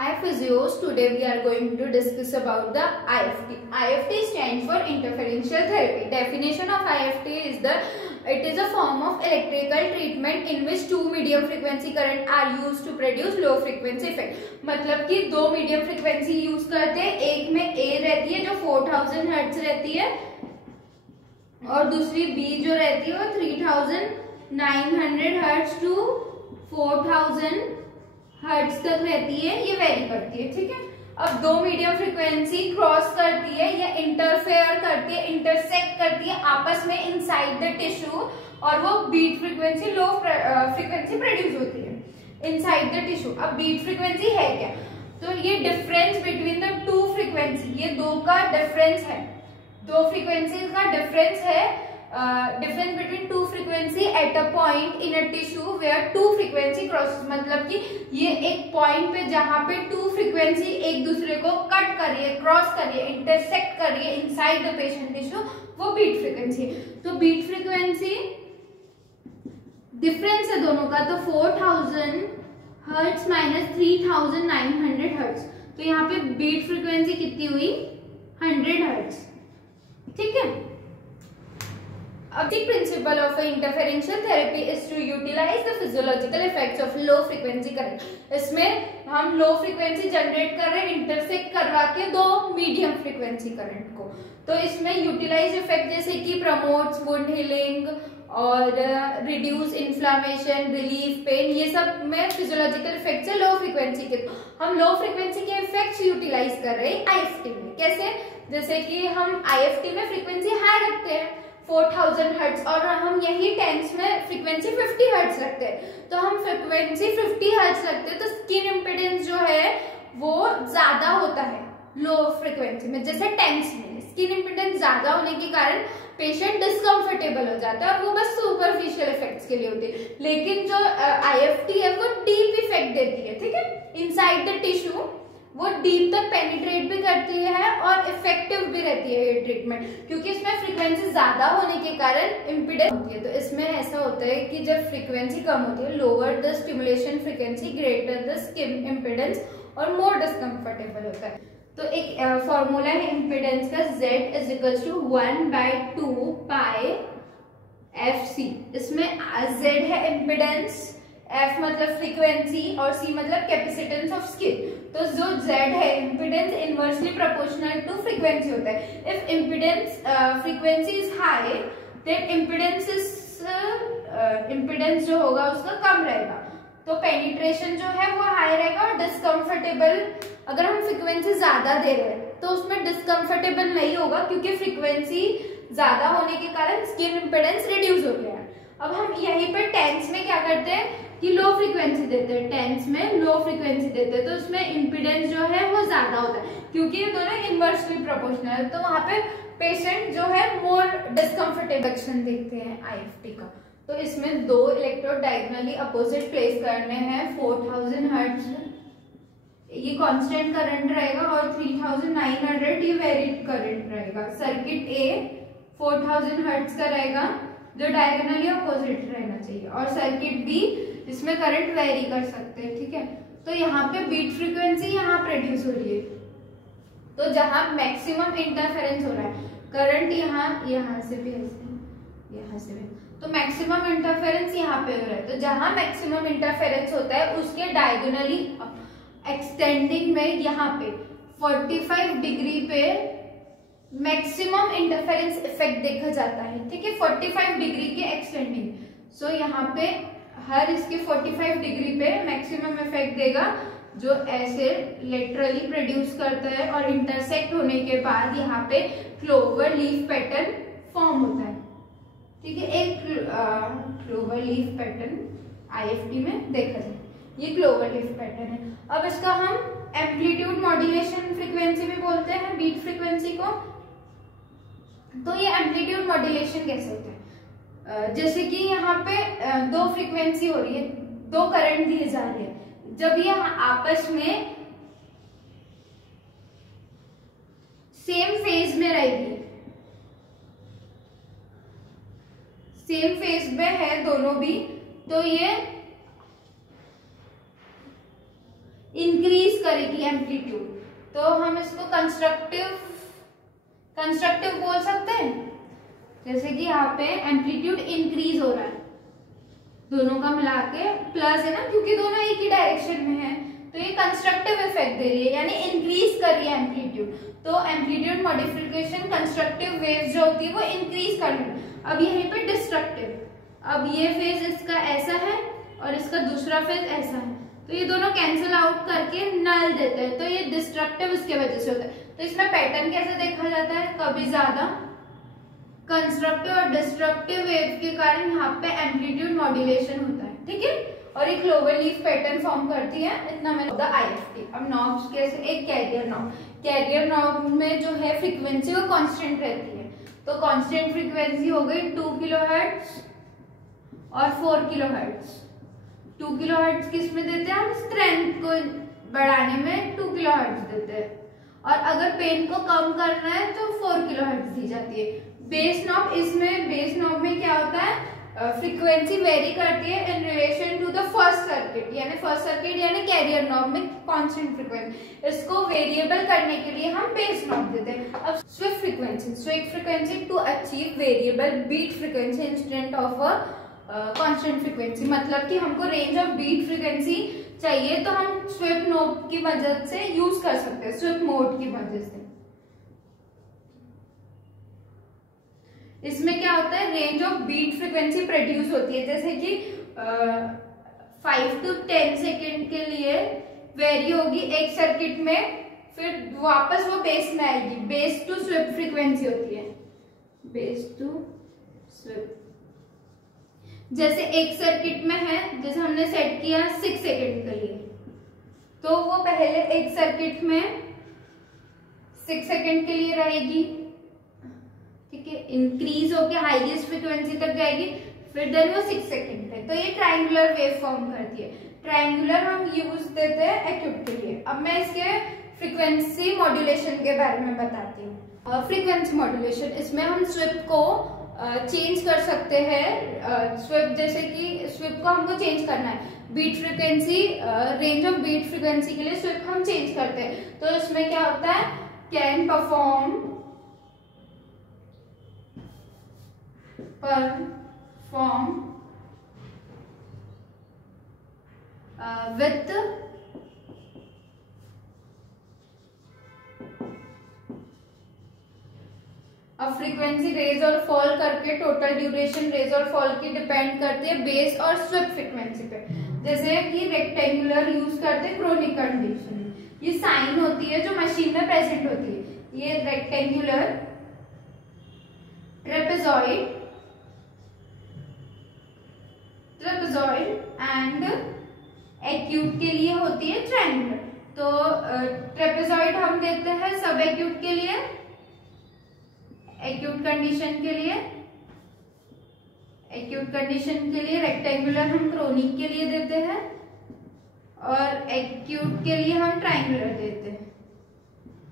Hi physios, today we are going to discuss about the IFT. IFT stands for interferential therapy. Definition of IFT is it is a form of electrical treatment in which two medium frequency current are used to produce low frequency effect. मतलब कि दो medium frequency use करते हैं, एक में A रहती है जो 4000 हर्ट्ज रहती है और दूसरी B जो रहती है वो 3900 हर्ट्ज टू 4000 हर्ट्ज तक रहती है, ये वेरी करती है। ठीक है, अब दो मीडियम फ्रीक्वेंसी क्रॉस करती है या इंटरफेयर करती है, इंटरसेक्ट करती है आपस में इनसाइड द टिश्यू और वो beat frequency low frequency produce होती है इनसाइड द टिश्यू। अब बीट फ्रीक्वेंसी है क्या, तो ये difference between the two frequency, ये दो का डिफरेंस है, दो फ्रीक्वेंसी का डिफरेंस है, difference between two frequency at a point in a tissue where two frequency cross. मतलब कि ये एक पॉइंट पे जहां पे टू फ्रीक्वेंसी एक दूसरे को कट कर रही है, क्रॉस कर रही है, इंटरसेक्ट कर रही है इनसाइड द पेशेंट टिश्यू, वो बीट फ्रीक्वेंसी है। तो बीट फ्रीक्वेंसी डिफरेंस है दोनों का, तो 4000 हर्ट्ज माइनस 3900 हर्ट्ज, तो यहाँ पे बीट फ्रीक्वेंसी कितनी हुई 100 हर्ट्ज। ठीक है, A basic principle of interferential therapy is to utilize the physiological effects of low frequency current. इसमें हम लो फ्रीक्वेंसी जनरेट कर रहे हैं इंटरसेक्ट करवा के दो मीडियम फ्रीक्वेंसी करंट को, तो इसमें यूटिलाइज इफेक्ट जैसे कि प्रमोट्स वुंड हीलिंग और रिड्यूस इन्फ्लामेशन, रिलीफ पेन, ये सब में फिजियोलॉजिकल इफेक्ट है लो फ्रीक्वेंसी के। हम लो फ्रीक्वेंसी के इफेक्ट्स यूटिलाइज कर रहे हैं आईएफटी में। कैसे, जैसे कि हम आईएफटी में फ्रीक्वेंसी हाई रखते हैं 4000 हर्ट्ज और हम यही टेंस में फ्रीक्वेंसी 50 हर्ट्ज रखते हैं, तो हम फ्रीक्वेंसी 50 हर्ट्ज रखते हैं तो स्किन इम्पिडेंस जो है वो ज्यादा होता है लो फ्रीक्वेंसी में। जैसे टेंस में स्किन इम्पिडेंस ज्यादा होने के कारण पेशेंट डिस्कंफर्टेबल हो जाता है और वो बस सुपरफिशियल इफेक्ट्स के लिए होती है, लेकिन जो आईएफटी है वो डीप इफेक्ट देती है। ठीक है, इनसाइड द टिश्यू वो डीप तक पेनिट्रेट भी करती है और इफेक्टिव भी रहती है ये ट्रीटमेंट, क्योंकि इसमें फ्रीक्वेंसी ज्यादा होने के कारण इम्पिडेंस होती है। तो इसमें ऐसा होता है कि जब फ्रीक्वेंसी कम होती है, lower the stimulation frequency greater the skin impedance और मोर डिस्कंफर्टेबल होता है। तो एक फॉर्मूला है इम्पिडेंस का, Z is equals to 1/2 pi FC। इसमें Z है इम्पिडेंस, F मतलब फ्रीक्वेंसी और C मतलब कैपेसिटेंस ऑफ स्किन। तो जो Z है impedance inversely proportional to frequency होता है। If impedance frequency is high then impedance जो होगा उसका कम रहेगा, तो पेनिट्रेशन जो है वो हाई रहेगा और डिस्कंफर्टेबल, अगर हम फ्रीक्वेंसी ज्यादा दे रहे हैं तो उसमें डिस्कंफर्टेबल नहीं होगा क्योंकि फ्रीक्वेंसी ज्यादा होने के कारण स्किन इम्पिडेंस रिड्यूस हो गया है। अब हम यहीं पे टेंस में क्या करते हैं कि लो फ्रीक्वेंसी देते हैं, टेंस में लो फ्रीक्वेंसी देते हैं, तो उसमें इम्पिडेंस जो है वो ज्यादा होता है क्योंकि ये दोनों इनवर्सली प्रोपोर्शनल है, तो वहां पे पेशेंट जो है मोर डिस्कंफर्टेबल एक्शन देखते हैं आईएफटी का। तो इसमें दो इलेक्ट्रोड डायगोनली अपोजिट प्लेस करने हैं, 4000 हर्ट्ज ये कांस्टेंट करंट रहेगा और 3900 ये वेरिड करंट रहेगा। सर्किट ए 4000 हर्ट्ज का रहेगा जो डायगोनली अपोजिट रहना चाहिए, और सर्किट बी इसमें करंट वेरी कर सकते हैं। ठीक है, तो यहाँ पे बीट फ्रीक्वेंसी यहाँ प्रोड्यूस हो रही है, तो जहां मैक्सिमम इंटरफेरेंस हो रहा है करंट यहाँ से भी ऐसे, यहाँ से भी, तो मैक्सिमम इंटरफेरेंस यहाँ पे हो रहा है, तो जहां मैक्सिमम इंटरफेरेंस होता है उसके डायगोनली एक्सटेंडिंग में यहाँ पे 45 डिग्री पे मैक्सिमम इंटरफेरेंस इफेक्ट देखा जाता है। ठीक है, 45 डिग्री के एक्सटेंडिंग, सो यहाँ पे हर इसके 45 डिग्री पे मैक्सिमम इफेक्ट देगा जो ऐसे लेटरली प्रोड्यूस करता है और इंटरसेक्ट होने के बाद यहाँ पे क्लोवर लीफ पैटर्न फॉर्म होता है। ठीक है, एक क्लोवर लीफ पैटर्न आईएफटी में देखा जाए, ये क्लोवर लीफ पैटर्न है। अब इसका हम एम्पलीट्यूड मॉड्यूलेशन फ्रीक्वेंसी भी बोलते हैं बीट फ्रीक्वेंसी को। तो ये एम्पलीट्यूड मॉड्यूलेशन कैसे होता है, जैसे कि यहाँ पे दो फ्रीक्वेंसी हो रही है, दो करंट दिए जा रहे हैं, जब ये आपस में सेम फेज में रहेगी, सेम फेज में है दोनों भी, तो ये इंक्रीज करेगी एम्पलीट्यूड, तो हम इसको कंस्ट्रक्टिव बोल सकते हैं। जैसे कि यहाँ पे एम्पलीट्यूड इंक्रीज हो रहा है, दोनों का मिला के प्लस है ना, क्योंकि दोनों एक ही डायरेक्शन में है, तो ये कंस्ट्रक्टिव इफेक्ट दे रही है, यानी इंक्रीज कर रही है एम्पलीट्यूड। तो एम्पलीट्यूड मॉडिफिकेशन कंस्ट्रक्टिव वेव जो होती है वो इंक्रीज कर रही है। अब यहीं पे डिस्ट्रक्टिव, अब ये फेज इसका ऐसा है और इसका दूसरा फेज ऐसा है, तो ये दोनों कैंसिल आउट करके नल देते हैं, तो ये डिस्ट्रक्टिव इसके वजह से होता है। तो इसमें पैटर्न कैसे देखा जाता है, कभी ज्यादा कंस्ट्रक्टिव और डिस्ट्रक्टिव वेव के कारण यहाँ पे एम्पलीट्यूड मॉड्यूलेशन होता है, ठीक है, और एक क्लोवर लीफ पैटर्न फॉर्म करती है। इतना मैंने IFT। अब नॉब्स कैसे, एक कैरियर नॉब, कैरियर नॉब में जो है फ्रीक्वेंसी वो कांस्टेंट रहती है, तो कांस्टेंट फ्रीक्वेंसी हो गई 2 किलोहर्ट्ज और 4 किलोहर्ट्ज। 2 किलोहर्ट्ज किस में देते हैं हम, स्ट्रेंथ को बढ़ाने में 2 किलोहर्ट्ज देते हैं, और अगर पेन को कम करना है तो 4 किलोहर्ट्ज दी जाती है। बेस नॉब, इसमें बेस नॉब में क्या होता है, फ्रीक्वेंसी वेरी करती है in relation to the first circuit, यानी कैरियर नॉब में कांस्टेंट फ्रीक्वेंसी, इसको वेरिएबल करने के लिए हम बेस नॉब देते हैं। अब swift frequency to achieve variable beat frequency instant of a constant frequency, मतलब कि हमको रेंज ऑफ बीट फ्रीक्वेंसी चाहिए तो हम स्विफ्ट नॉब की मदद से यूज कर सकते हैं, स्विफ्ट मोड की मदद से। इसमें क्या होता है, range of beat frequency produce होती है, जैसे कि 5 to 10 सेकेंड के लिए वेरी होगी एक सर्किट में, फिर वापस वो बेस में आएगी, बेस टू स्विफ्ट फ्रीक्वेंसी होती है, बेस टू स्विफ्ट। जैसे एक सर्किट में है, जैसे हमने सेट किया 6 सेकेंड के लिए, तो वो पहले एक सर्किट में 6 सेकेंड के लिए रहेगी, ठीक है, इंक्रीज होके हाईएस्ट फ्रीक्वेंसी तक जाएगी, फिर देन वो 6 सेकेंड है, तो ये ट्रायंगुलर वेव फॉर्म करती है। ट्रायंगुलर हम यूज देते हैं एक्यूट के लिए। अब मैं इसके फ्रीक्वेंसी मॉड्यूलेशन के बारे में बताती हूँ। फ्रीक्वेंसी मॉड्यूलेशन, इसमें हम स्विफ्ट को चेंज कर सकते हैं। स्विफ्ट, जैसे कि स्विफ्ट को हमको चेंज करना है, beat frequency, range of beat frequency के लिए स्विफ्ट हम चेंज करते हैं, तो इसमें क्या होता है, कैन परफॉर्म with अब फ्रीक्वेंसी रेज और फॉल करके टोटल ड्यूरेशन रेज और फॉल की डिपेंड करती है बेस और स्विफ्ट फ्रीक्वेंसी पे। जैसे कि रेक्टेंगुलर यूज करते हैं क्रोनिक कंडीशन, ये साइन होती है जो मशीन में प्रेजेंट होती है, ये रेक्टेंगुलर, ट्रेपेजॉइड एंड एक्यूट के लिए होती है ट्रायंगुलर। तो ट्रेपेजॉइड हम देते हैं सब एक्यूट के लिए, एक्यूट कंडीशन के लिए रेक्टेंगुलर हम क्रोनिक के लिए देते हैं, और एक्यूट के लिए हम ट्रायंगुलर देते हैं,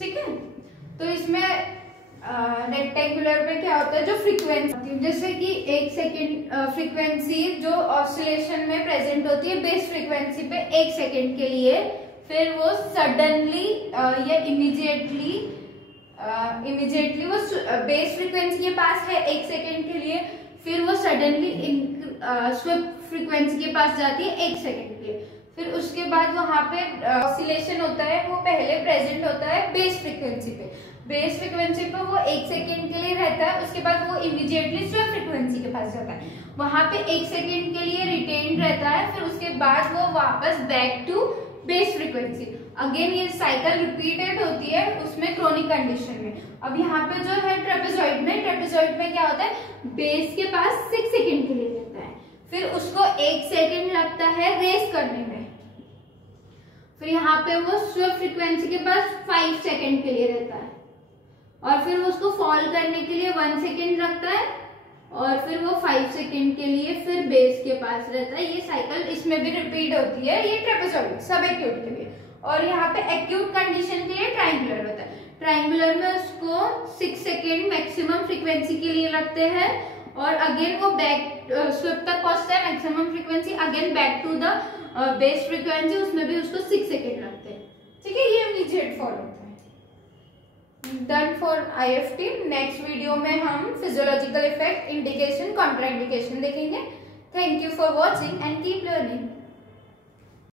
ठीक है। तो इसमें रेक्टेंगुलर में क्या होता है, जो फ्रीक्वेंसी, जैसे कि 1 सेकेंड फ्रीक्वेंसी जो ऑसिलेशन में प्रेजेंट होती है बेस फ्रीक्वेंसी पे 1 सेकेंड के लिए, फिर वो सडनली या इमीडिएटली वो बेस फ्रीक्वेंसी के पास है 1 सेकेंड के लिए, फिर वो सडनली स्विफ्ट फ्रीक्वेंसी के पास जाती है 1 सेकेंड के लिए, फिर उसके बाद वहां पे ऑसिलेशन होता है, वो पहले प्रेजेंट होता है बेस फ्रीक्वेंसी पे, बेस फ्रीक्वेंसी पे वो 1 सेकेंड के लिए रहता है, उसके बाद वो इमीडिएटली स्विफ्ट फ्रीक्वेंसी के पास जाता है, वहां पे 1 सेकेंड के लिए रिटेन रहता है, फिर उसके बाद वो वापस back to base frequency. Again ये साइकिल रिपीटेड होती है उसमें क्रोनिक कंडीशन में। अब यहाँ पे जो है ट्रेपेजॉइड में क्या होता है, बेस के पास 6 सेकेंड के लिए रहता है, फिर उसको 1 सेकेंड लगता है रेस करने में, फिर यहाँ पे वो स्विफ्ट फ्रीक्वेंसी के पास 5 सेकेंड के लिए रहता है, और फिर उसको फॉल करने के लिए 1 सेकेंड लगता है, और फिर वो 5 सेकेंड के लिए फिर बेस के पास रहता है। ये साइकिल इसमें भी रिपीट होती है, ये ट्रेपेजॉइड सब एक्यूट के लिए। और यहाँ पे एक्यूट कंडीशन के लिए ट्रायंगुलर होता है, ट्रायंगुलर में उसको 6 सेकेंड मैक्सिमम फ्रीक्वेंसी के लिए लगते हैं, और अगेन वो बैक स्विफ्ट तक पहुंचता है maximum frequency, again back to the base frequency, उसमें भी उसको 6 सेकेंड लगते हैं। ठीक है, ये इमीडिएट फॉल होता है। Done for IFT। Next video में हम फिजियोलॉजिकल इफेक्ट, इंडिकेशन, कॉन्ट्राइंडिकेशन देखेंगे। Thank you for watching and keep learning.